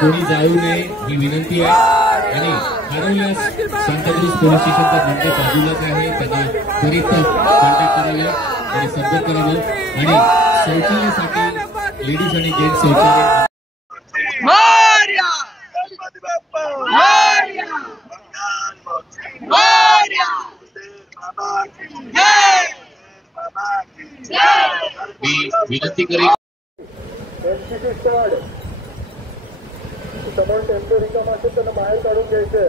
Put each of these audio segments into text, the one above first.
कोणी जाऊ नये ही विनंती आहे आणि हरवल्यास सांताक्रूज पोलीस स्टेशनचा नंबर बाजूलाच आहे, त्यांना त्वरित कॉन्टॅक्ट करावे आणि संपर्क करावा आणि शौचालयासाठी लेडीज आणि जेंट्स शौचालय मी विनंती करेन समोर टेम्पो रिकामा असेल त्यांना बाहेर काढून घ्यायचंय।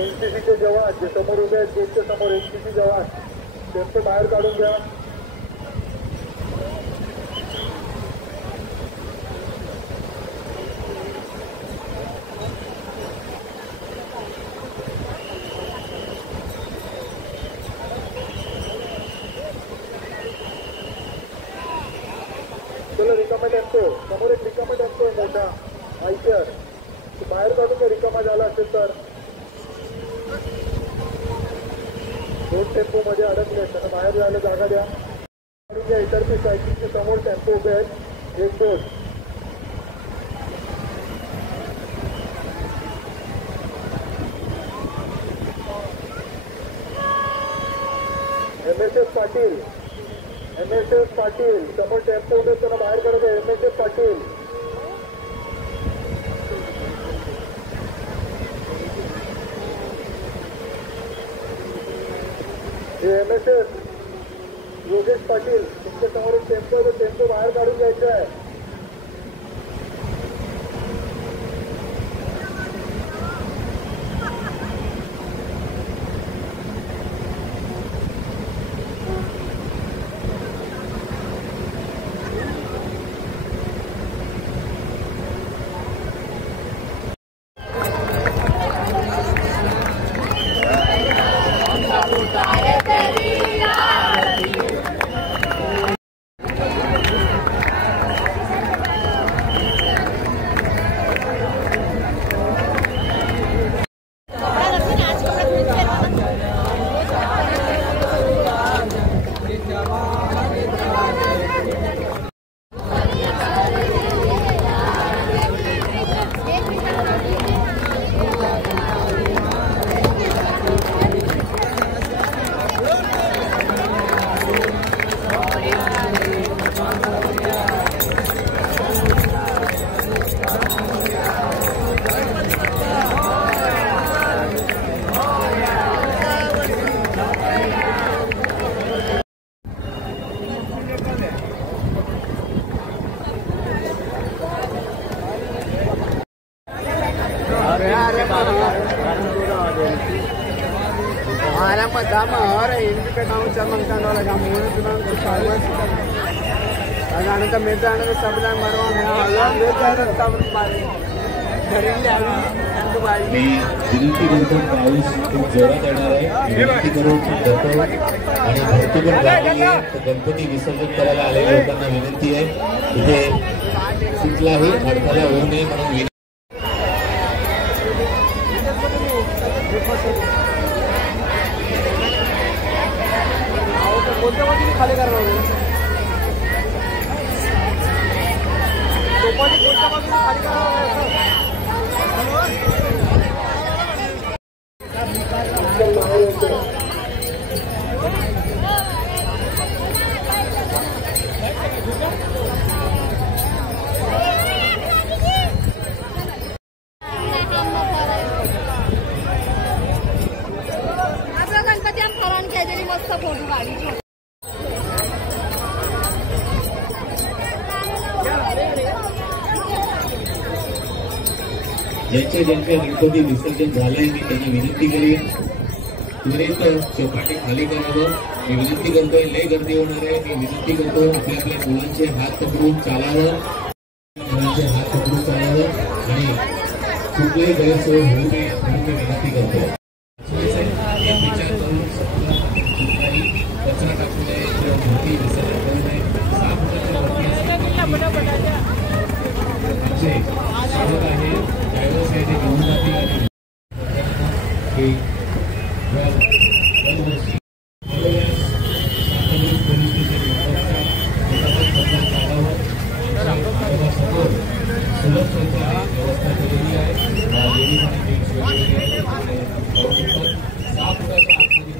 एनसीसीचे जवान जे समोर उभे आहेत गेटच्या समोर एनसीसी जवान टेम्पो बाहेर काढून घ्या। चलो रिकामा टेम्पो समोर एक रिकामा टेम्पो आहे मोठा आयशर बाहेर काढून घ्या रिकामा झाला असेल तर। दोन टेम्पो मध्ये अडकले त्यांना बाहेर जायला जागा द्या। काढून घ्या इतर ते सायकलचे समोर टेम्पो उभे आहेत एक दोन। MSF पाटील समोर टेम्पो उभे त्यांना बाहेर काढून घ्या। MSF पाटील MSF योगेश पाटील तुमच्या समोर टेम्पो बाहेर काढून घ्यायचा आहे। मी विनंती करतो पाऊस खूप जोरात येणार आहे। विनंती करून आणि भरती पण झालेली आहे तर गणपती विसर्जन करायला आलेल्या लोकांना विनंती आहे इथे कुठलाही अडथळा होऊ नये म्हणून खाली करणार ज्यांचे गणपती विसर्जन झालंय मी त्यांना विनंती करेन त्वरित चौपाटी खाली करावं। मी विनंती करतोय लय गर्दी होणार आहे। मी विनंती करतो आपल्या मुलांचे हात पकडून चालावं आणि कुठलीही गैरसोय होऊ नये म्हणून मी विनंती करतो। विचार करून कचरा टाकू नये किंवा मूर्ती विसर्जन करू नये। 6 फुटाच्या वरती स्वागत आहे ड्रायव्हर्स आहे ते घेऊन जातील इथे व्यवस्था केलेली आहे. लेडीज आणि जेंट्स वेगवेगळे आहेत. पाहू शकतात 6 फुटाच्या आतमध्ये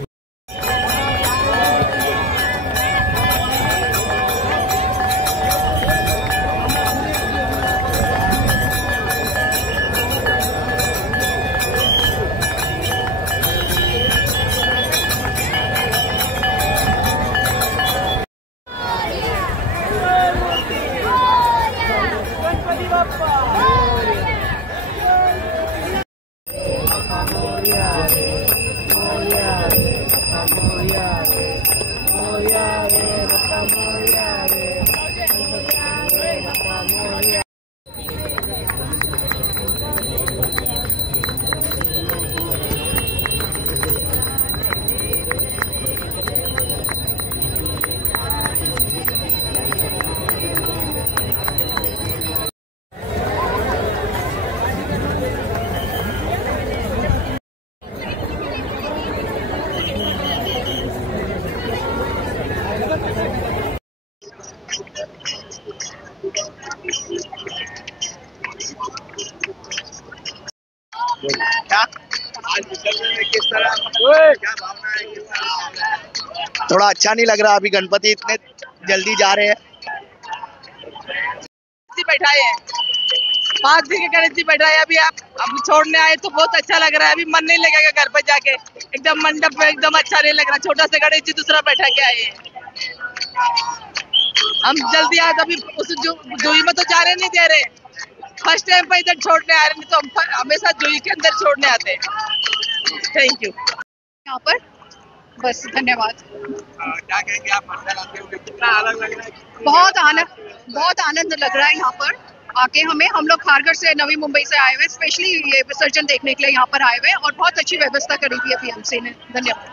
थोड़ा अच्छा नहीं लग रहा, अभी गणपति इतने जल्दी जा रहे हैं। बैठाए हैं 5 दिन के गणेश जी बैठाए, अभी आप अब छोड़ने आए तो बहुत अच्छा लग रहा है। अभी मन नहीं लगेगा घर पर जाके, एकदम मंडप में एकदम अच्छा नहीं लग रहा। छोटा सा गणेश जी दूसरा बैठा के आए हैं। हम जल्दी आए तो अभी उस जुई में तो जाने नहीं दे रहे। फर्स्ट टाइम पे इधर छोड़ने आ रहे, नहीं तो हम हमेशा जुई के अंदर छोड़ने आते हैं। Thank you. यहाँ पर बस धन्यवाद। क्या कहेंगे आप मंडल आते हुए, कितना अलग लग रहा है? बहुत आनंद लग रहा है यहाँ पर आके हमें। हम लोग खारघर से, नवी मुंबई से आए हुए, स्पेशली ये विसर्जन देखने के लिए यहाँ पर आए हुए और बहुत अच्छी व्यवस्था करी थी अभी एमसी ने। धन्यवाद।